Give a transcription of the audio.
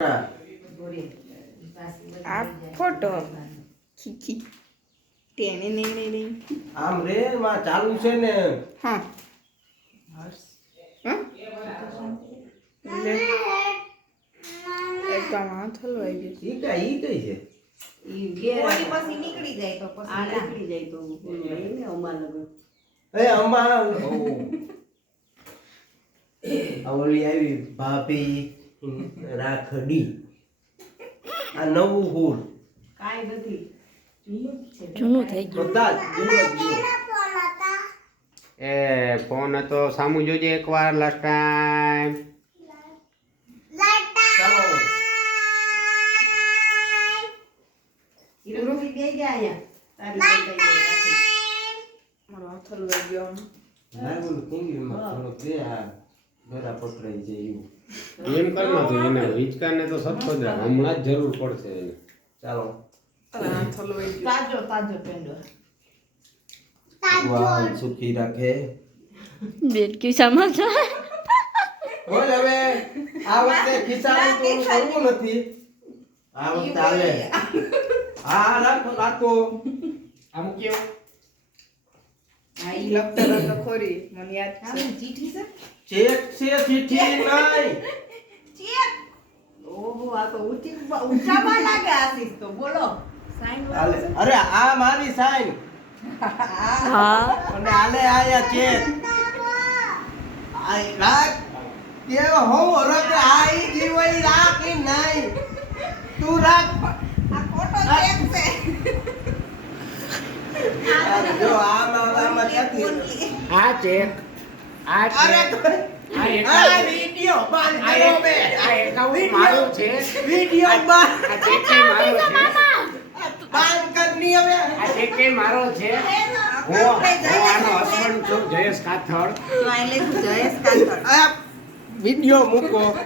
આ ફોટો ખીખી તેને ને આમ રે માં ચાલુ છે ને હા લે એક હાથ હલવાઈ ગયો ઈ કઈ છે ઈ ગેર પછી નીકળી જાય તો પછી આ નીકળી જાય તો લઈને અમાર લગન એ અંબા ઓલી આવી ભાભી રાખડી આ નવું હુર કાઈ નથી જૂનું થઈ ગયું બધા જૂનો એ ફોન હતો સામુ જોજે એકવાર લાસ્ટ ટાઈમ ચાલો હીરોજી બે ગયા અહીંયા તારી બતાઈ મારો હાથ હલવાઈ ગયો લાગું કિંગીમાં થોડો દે આ ઘરા પકડાઈ જાય એવું એમ કરમાં તો એને વિચકારને તો સરખો જ રાખ હમણાં જ જરૂર પડશે એને ચાલો હાથ હલવાઈ ગયો તાજો પેંડો ભગવાન સુખી રાખે બેટ કિસ્સામાં બોલ હવે આ વખતે ખિસ્સાનું તો કરવું નથી આ વખતે હાલે હા રાખો રાખો આ મૂક્યો હા ઈ લખતર હતો ખોરી મને યાદ આ છે ચીઠી છે ચેક છે ચીઠી નહીં ચેક ઓહો આ તો ઊંચામાં લાગે આશીષ તો બોલો સાઈન હાલે અરે આ મારી સાઈન હા અને હાલે આયા ચેક આઈ રાખ તે હો રક આઈ જીવઈ રાખી નહીં તું રાખ આ ખોટો ચેક છે જો આમાં ક્યાંથી આ ચેક આ અરે ચેક આ આ એકાઉન્ટ વિડિયો બંધ આ કરો બે આ એકાઉન્ટ મારું છે વિડિયો બંધ આ ચેક કે મારો છે બંધ કરની હવે આ ચેક કે મારો છે હું આનો હસબન્ડ છું જયેશ કાથડ તો આ લેખું જયેશ કાતર આ વિડિયો મૂકો